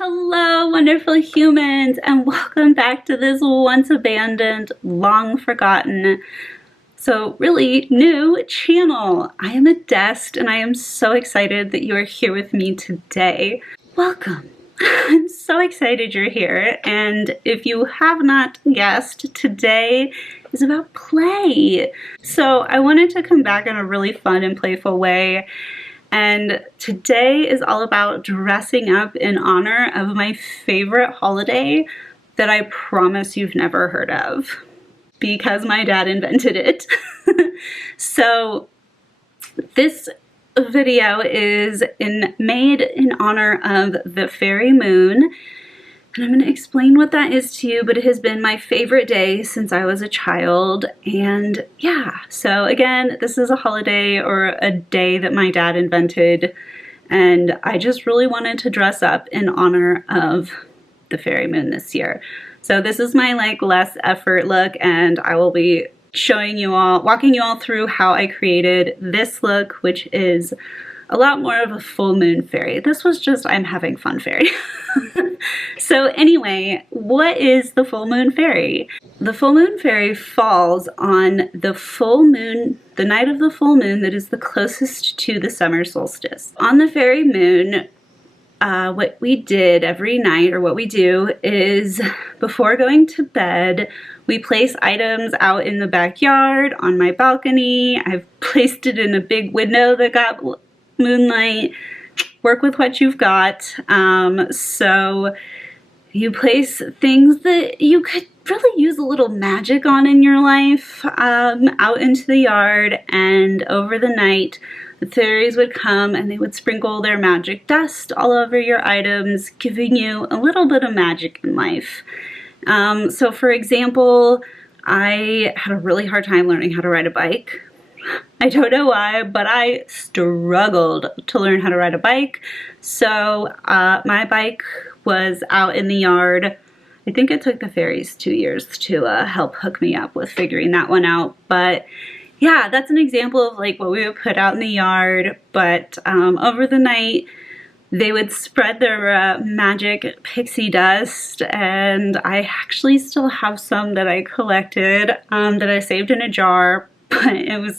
Hello, wonderful humans, and welcome back to this once abandoned, long forgotten, so really new channel. I am Adest, and I am so excited that you are here with me today. Welcome. I'm so excited you're here, and if you have not guessed, today is about play. So I wanted to come back in a really fun and playful way. And today is all about dressing up in honor of my favorite holiday that I promise you've never heard of because my dad invented it. So this video is made in honor of the fairy moon. And I'm going to explain what that is to you, but it has been my favorite day since I was a child. And yeah, so again, this is a holiday or a day that my dad invented. And I just really wanted to dress up in honor of the fairy moon this year. So this is my less effort look, and I will be showing you all, walking you all through how I created this look, which is a lot more of a full moon fairy. This was just, I'm having fun fairy. So anyway, what is the full moon fairy? The full moon fairy falls on the full moon, the night of the full moon that is the closest to the summer solstice. On the fairy moon, what we did every night, or what we do, is before going to bed, we place items out in the backyard, on my balcony. I've placed it in a big window that got moonlight. Work with what you've got. So you place things that you could really use a little magic on in your life out into the yard, and over the night the fairies would come and they would sprinkle their magic dust all over your items, giving you a little bit of magic in life. So for example, I had a really hard time learning how to ride a bike. I don't know why, but I struggled to learn how to ride a bike. So my bike was out in the yard. I think it took the fairies 2 years to help hook me up with figuring that one out. But yeah, that's an example of what we would put out in the yard. But over the night, they would spread their magic pixie dust, and I actually still have some that I collected that I saved in a jar. But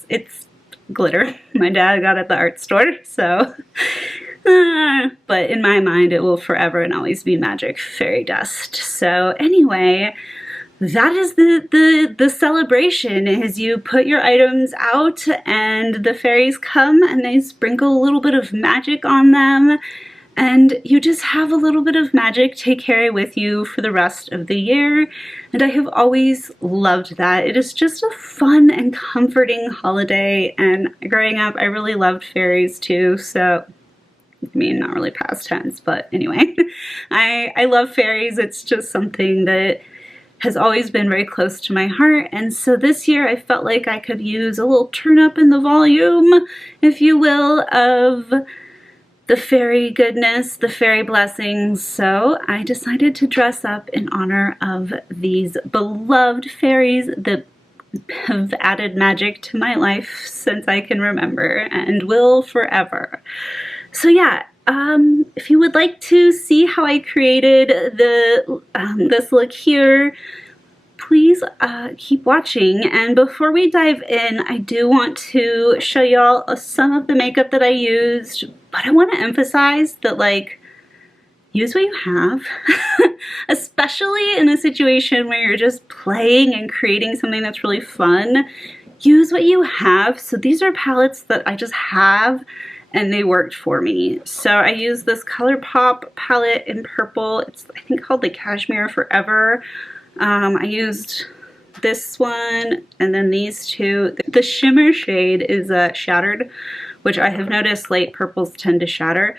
it's glitter. My dad got it at the art store, so but in my mind it will forever and always be magic fairy dust. So anyway, that is the celebration, is you put your items out and the fairies come and they sprinkle a little bit of magic on them. And you just have a little bit of magic to carry with you for the rest of the year. And I have always loved that. It is just a fun and comforting holiday. And growing up, I really loved fairies too. So, I mean, not really past tense, but anyway, I love fairies. It's just something that has always been very close to my heart. And so this year I felt like I could use a little turn up in the volume, if you will, of the fairy goodness, the fairy blessings. So I decided to dress up in honor of these beloved fairies that have added magic to my life since I can remember, and will forever. So yeah, if you would like to see how I created this look here, please keep watching. And before we dive in, I do want to show y'all some of the makeup that I used, but I want to emphasize that use what you have, especially in a situation where you're just playing and creating something that's really fun. Use what you have. So these are palettes that I just have, and they worked for me. So I used this ColourPop palette in purple. It's, I think, called the Cashmere Forever. I used this one and then these two. The shimmer shade is Shattered, which I have noticed light purples tend to shatter.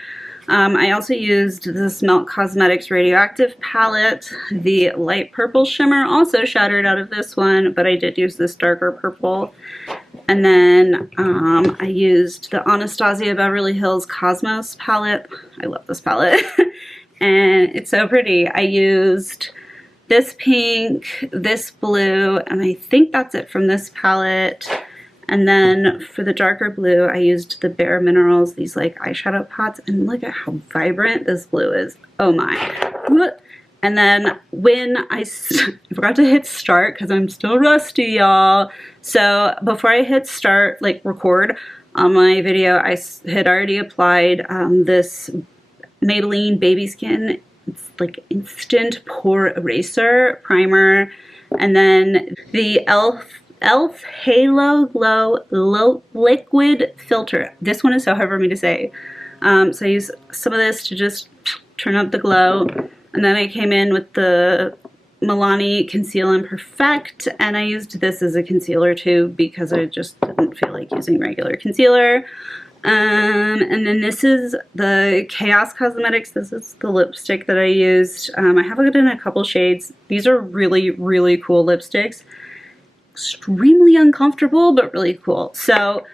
I also used this Melt Cosmetics Radioactive palette. The light purple shimmer also shattered out of this one, but I did use this darker purple. And then I used the Anastasia Beverly Hills Cosmos palette. I love this palette. And it's so pretty. I used this pink, this blue, and I think that's it from this palette. And then for the darker blue, I used the Bare Minerals, these like eyeshadow pots, and look at how vibrant this blue is. Oh my. And then when I forgot to hit start because I'm still rusty, y'all. So before I hit start, like record on my video, I had already applied this Maybelline Baby Skin. It's like instant pore eraser primer. And then the e.l.f. Halo Glow Liquid Filter. This one is so hard for me to say. So I use some of this to just turn up the glow. And then I came in with the Milani Conceal and Perfect, and I used this as a concealer too because I just didn't feel like using regular concealer. And then this is the Chaos Cosmetics. This is the lipstick that I used. I have it in a couple shades. These are really, really cool lipsticks. Extremely uncomfortable, but really cool. So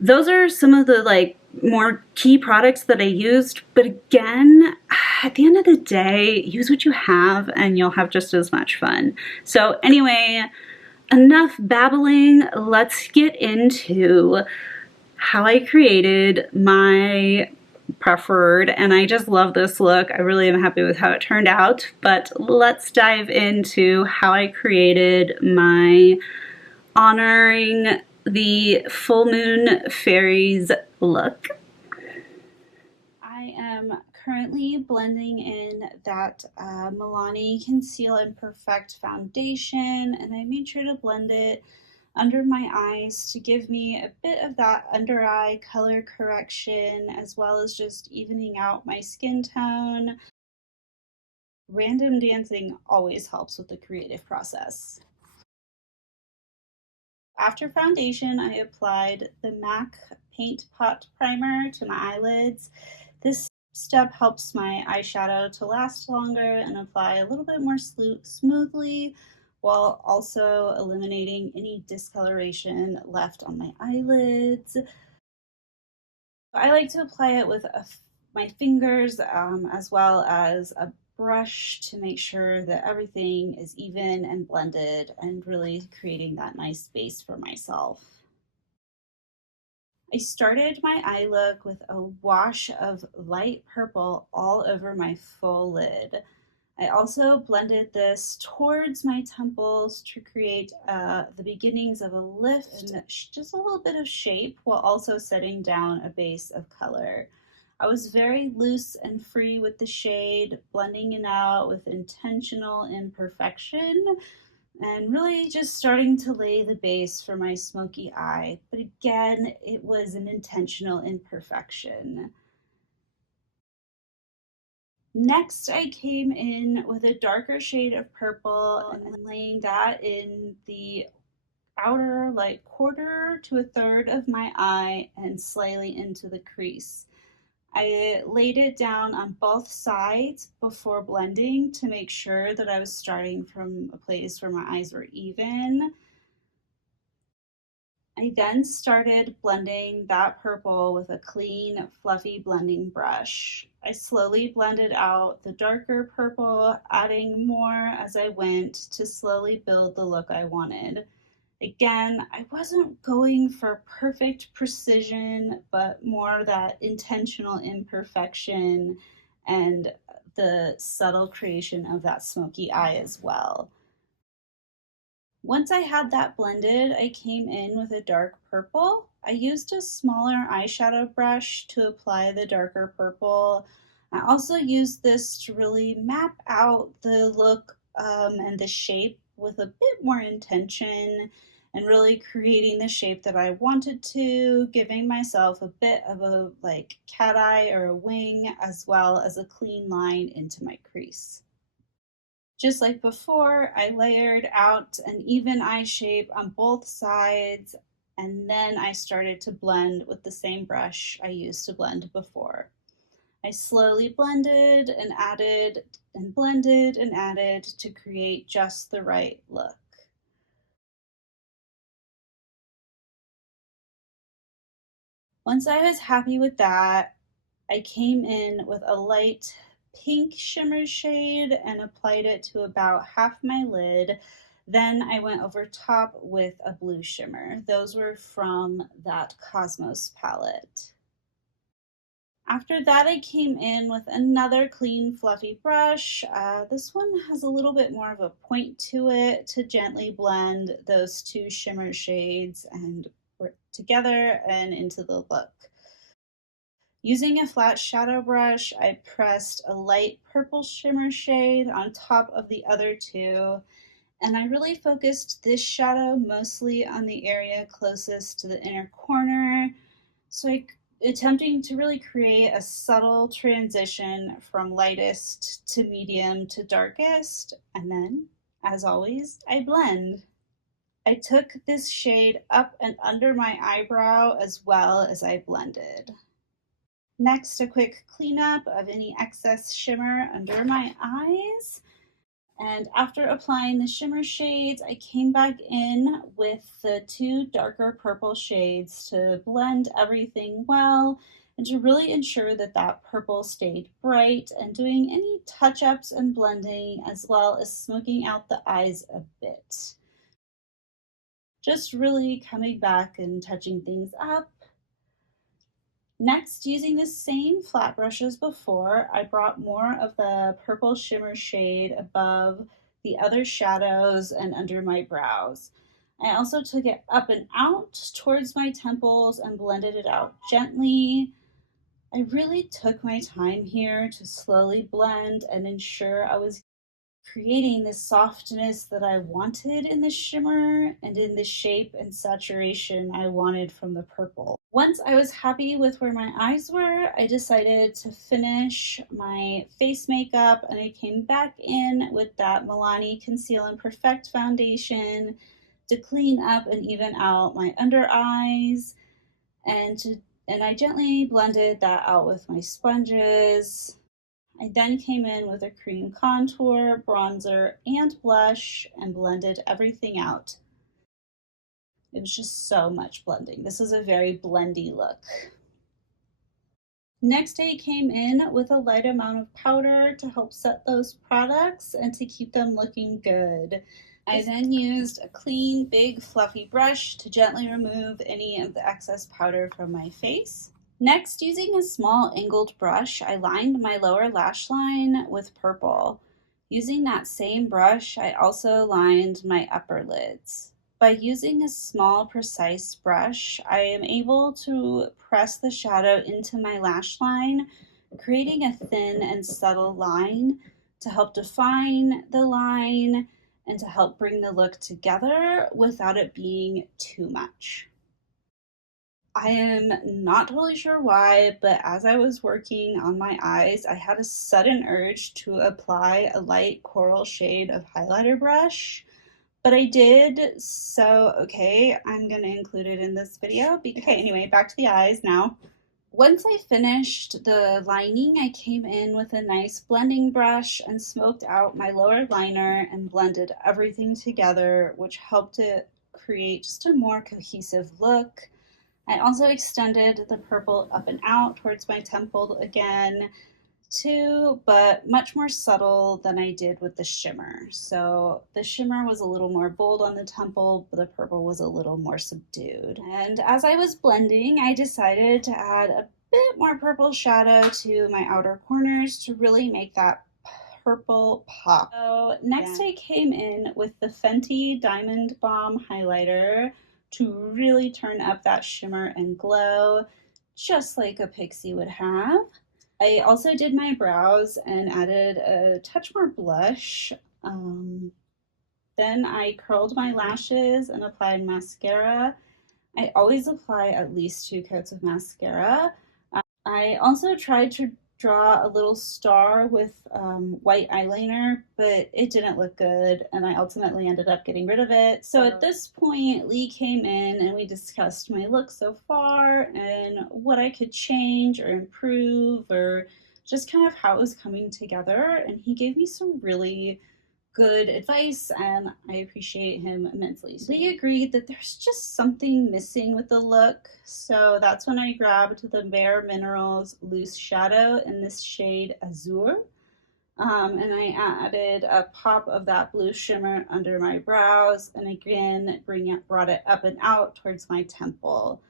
those are some of the like more key products that I used. But again, at the end of the day, use what you have and you'll have just as much fun. So anyway, enough babbling. Let's get into how I created my preferred, and I just love this look. I really am happy with how it turned out, but let's dive into how I created my honoring the full moon fairies look. I am currently blending in that Milani Conceal and Perfect foundation, and I made sure to blend it under my eyes to give me a bit of that under eye color correction, as well as just evening out my skin tone. Random dancing always helps with the creative process. After foundation, I applied the MAC Paint Pot Primer to my eyelids. This step helps my eyeshadow to last longer and apply a little bit more smoothly, while also eliminating any discoloration left on my eyelids. I like to apply it with my fingers as well as a brush to make sure that everything is even and blended and really creating that nice space for myself. I started my eye look with a wash of light purple all over my full lid. I also blended this towards my temples to create the beginnings of a lift and just a little bit of shape while also setting down a base of color. I was very loose and free with the shade, blending it out with intentional imperfection and really just starting to lay the base for my smoky eye. But again, it was an intentional imperfection. Next, I came in with a darker shade of purple and laying that in the outer like quarter to a third of my eye and slightly into the crease. I laid it down on both sides before blending to make sure that I was starting from a place where my eyes were even. I then started blending that purple with a clean, fluffy blending brush. I slowly blended out the darker purple, adding more as I went to slowly build the look I wanted. Again, I wasn't going for perfect precision, but more that intentional imperfection and the subtle creation of that smoky eye as well. Once I had that blended, I came in with a dark purple. I used a smaller eyeshadow brush to apply the darker purple. I also used this to really map out the look and the shape with a bit more intention and really creating the shape that I wanted to, giving myself a bit of a like cat eye or a wing, as well as a clean line into my crease. Just like before, I layered out an even eye shape on both sides, and then I started to blend with the same brush I used to blend before. I slowly blended and added and blended and added to create just the right look. Once I was happy with that, I came in with a light pink shimmer shade and applied it to about half my lid. Then I went over top with a blue shimmer. Those were from that Cosmos palette. After that, I came in with another clean, fluffy brush. This one has a little bit more of a point to it to gently blend those two shimmer shades and together and into the look. Using a flat shadow brush, I pressed a light purple shimmer shade on top of the other two, and I really focused this shadow mostly on the area closest to the inner corner. So attempting to really create a subtle transition from lightest to medium to darkest. And then, as always, I blend. I took this shade up and under my eyebrow as well as I blended. Next, a quick cleanup of any excess shimmer under my eyes. And after applying the shimmer shades, I came back in with the two darker purple shades to blend everything well and to really ensure that that purple stayed bright, and doing any touch-ups and blending as well as smoking out the eyes a bit. Just really coming back and touching things up. Next, using the same flat brush as before, I brought more of the purple shimmer shade above the other shadows and under my brows. I also took it up and out towards my temples and blended it out gently. I really took my time here to slowly blend and ensure I was creating the softness that I wanted in the shimmer and in the shape and saturation I wanted from the purple. Once I was happy with where my eyes were, I decided to finish my face makeup, and I came back in with that Milani Conceal and Perfect foundation to clean up and even out my under eyes, and I gently blended that out with my sponges. I then came in with a cream contour, bronzer, and blush and blended everything out. It was just so much blending. This is a very blendy look. Next, I came in with a light amount of powder to help set those products and to keep them looking good. I then used a clean, big, fluffy brush to gently remove any of the excess powder from my face. Next, using a small angled brush, I lined my lower lash line with purple. Using that same brush, I also lined my upper lids. By using a small, precise brush, I am able to press the shadow into my lash line, creating a thin and subtle line to help define the line and to help bring the look together without it being too much. I am not totally sure why, but as I was working on my eyes, I had a sudden urge to apply a light coral shade of highlighter brush, but I did, so okay, I'm gonna include it in this video. Okay, anyway, back to the eyes now. Once I finished the lining, I came in with a nice blending brush and smoked out my lower liner and blended everything together, which helped it create just a more cohesive look. I also extended the purple up and out towards my temple again too, but much more subtle than I did with the shimmer. So the shimmer was a little more bold on the temple, but the purple was a little more subdued. And as I was blending, I decided to add a bit more purple shadow to my outer corners to really make that purple pop. So next I came in with the Fenty Diamond Bomb highlighter to really turn up that shimmer and glow, just like a pixie would have. I also did my brows and added a touch more blush. Then I curled my lashes and applied mascara. I always apply at least 2 coats of mascara. I also tried to draw a little star with white eyeliner, but it didn't look good, and I ultimately ended up getting rid of it. So at this point, Lee came in and we discussed my look so far and what I could change or improve, or just kind of how it was coming together, and he gave me some really good advice, and I appreciate him immensely. So we agreed that there's just something missing with the look, so that's when I grabbed the Bare Minerals Loose Shadow in this shade Azure. And I added a pop of that blue shimmer under my brows, and again brought it up and out towards my temple.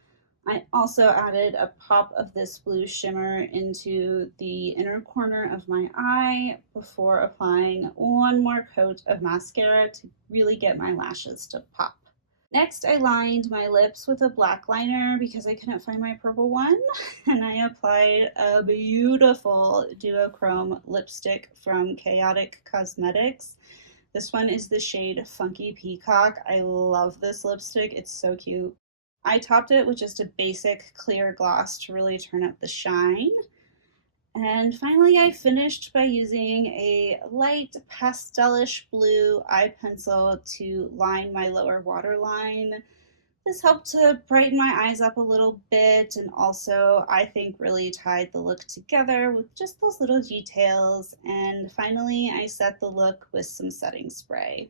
I also added a pop of this blue shimmer into the inner corner of my eye before applying one more coat of mascara to really get my lashes to pop. Next, I lined my lips with a black liner because I couldn't find my purple one, and I applied a beautiful duochrome lipstick from Chaotic Cosmetics. This one is the shade Funky Peacock. I love this lipstick. It's so cute. I topped it with just a basic clear gloss to really turn up the shine. And finally, I finished by using a light pastelish blue eye pencil to line my lower waterline. This helped to brighten my eyes up a little bit, and also I think really tied the look together with just those little details. And finally, I set the look with some setting spray.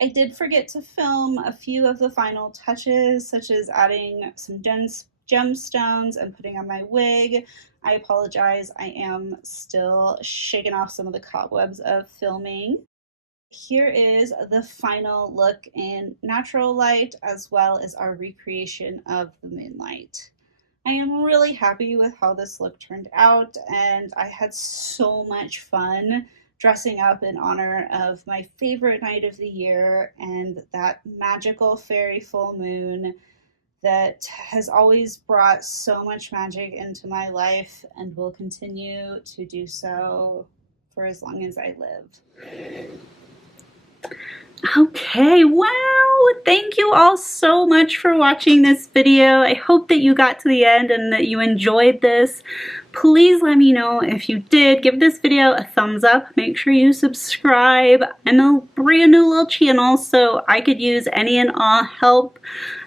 I did forget to film a few of the final touches, such as adding some gemstones and putting on my wig. I apologize, I am still shaking off some of the cobwebs of filming. Here is the final look in natural light, as well as our recreation of the moonlight. I am really happy with how this look turned out, and I had so much fun dressing up in honor of my favorite night of the year and that magical fairy full moon that has always brought so much magic into my life and will continue to do so for as long as I live. Okay, wow, thank you all so much for watching this video. I hope that you got to the end and that you enjoyed this. Please let me know if you did. Give this video a thumbs up. Make sure you subscribe. I'm a brand new little channel, so I could use any and all help.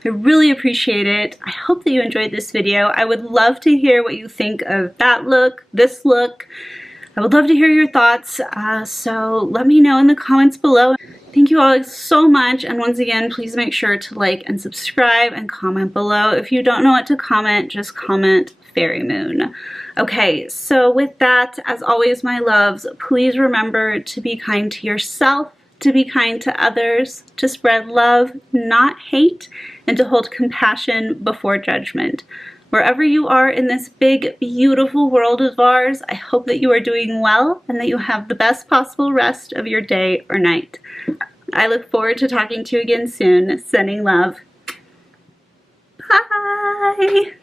I really appreciate it. I hope that you enjoyed this video. I would love to hear what you think of that look, this look. I would love to hear your thoughts, so let me know in the comments below. Thank you all so much, and once again, please make sure to like and subscribe and comment below. If you don't know what to comment, just comment Fairy Moon. Okay, so with that, as always, my loves, please remember to be kind to yourself, to be kind to others, to spread love, not hate, and to hold compassion before judgment. Wherever you are in this big, beautiful world of ours, I hope that you are doing well and that you have the best possible rest of your day or night. I look forward to talking to you again soon. Sending love. Bye!